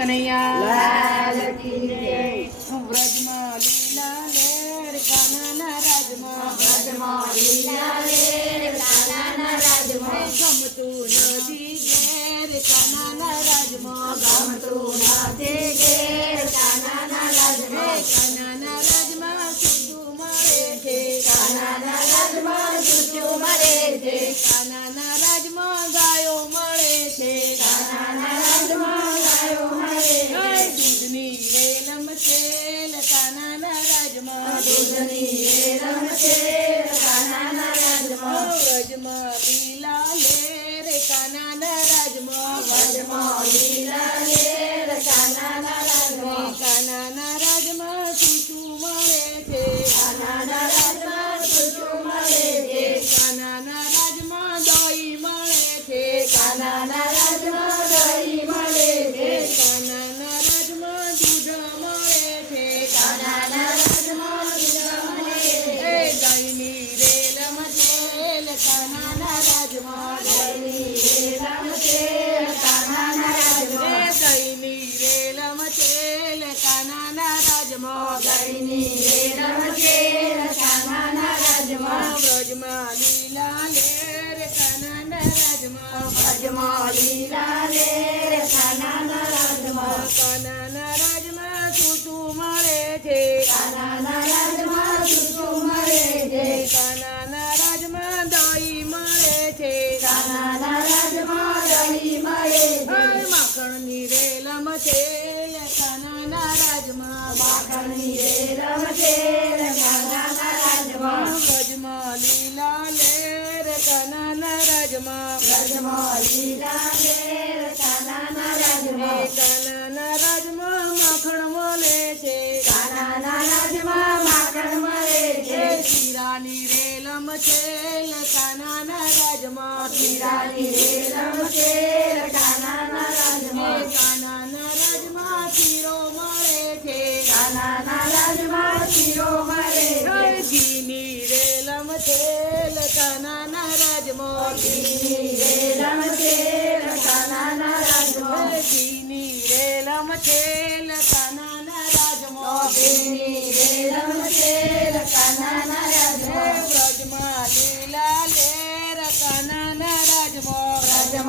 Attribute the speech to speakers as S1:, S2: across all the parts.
S1: કનૈયા. વ્રજમાં લીલા લેર કાનાના રાજમાં.
S2: વ્રજમાં લીલા લેર કાનાના રાજમાં.
S1: ગમતું નથી ઘેર કાનાના રાજમાં.
S2: ગમતું નથી રાજમાં
S1: લીલા કાનાના રાજમાં
S2: વ્રજમાં લીલા રાજમાં
S1: રાજમાં ચૂચું મળે છે.
S2: કાનાના રાજમાં ચૂચું મળે છે.
S1: રાજમાં દોઈ છે.
S2: કાનાના રાજમાં
S1: રાજમાં દૂધ મળે છે. વ્રજમાં લીલા લેર કાનાના રાજમાં
S2: વ્રજમાં લીલા લેર કાનાના રાજમાં
S1: ચૂચું મળે છે.
S2: કાનાના રાજમાં
S1: માખણ મળે છે.
S2: છે
S1: કાનાના રાજમાં.
S2: હીરાની રેલમ છે કાનાના રાજમાં.
S1: કાનાના રાજમાં શીરો મળે છે.
S2: કાનાના રાજમાં શીરો મળે છે.
S1: ઘીની રેલમ છે કાનાના રાજમાં.
S2: ઘીની રેલમ છે કાનાના રાજમાં.
S1: ઘીની રેલમ છે કાનાના રાજમાં.
S2: ઘીની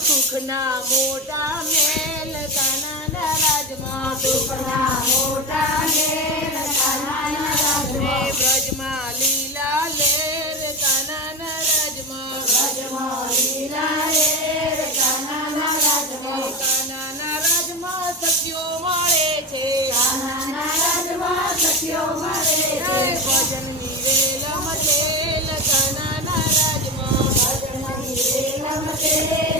S1: સુખના મોટા મેલ કાનાના રાજમાં
S2: સુખના મોટા કાનાના રાજમાં
S1: વ્રજમાં લીલા લેર કાનાના રાજમાં
S2: રાજમાં લીલા લેર કાનાના રાજમાં
S1: કાનાના રાજમાં સખીઓ મળે છે.
S2: કાનાના રાજમાં સખીઓ મળે છે.
S1: ભજનની રાજમાં
S2: ભજનની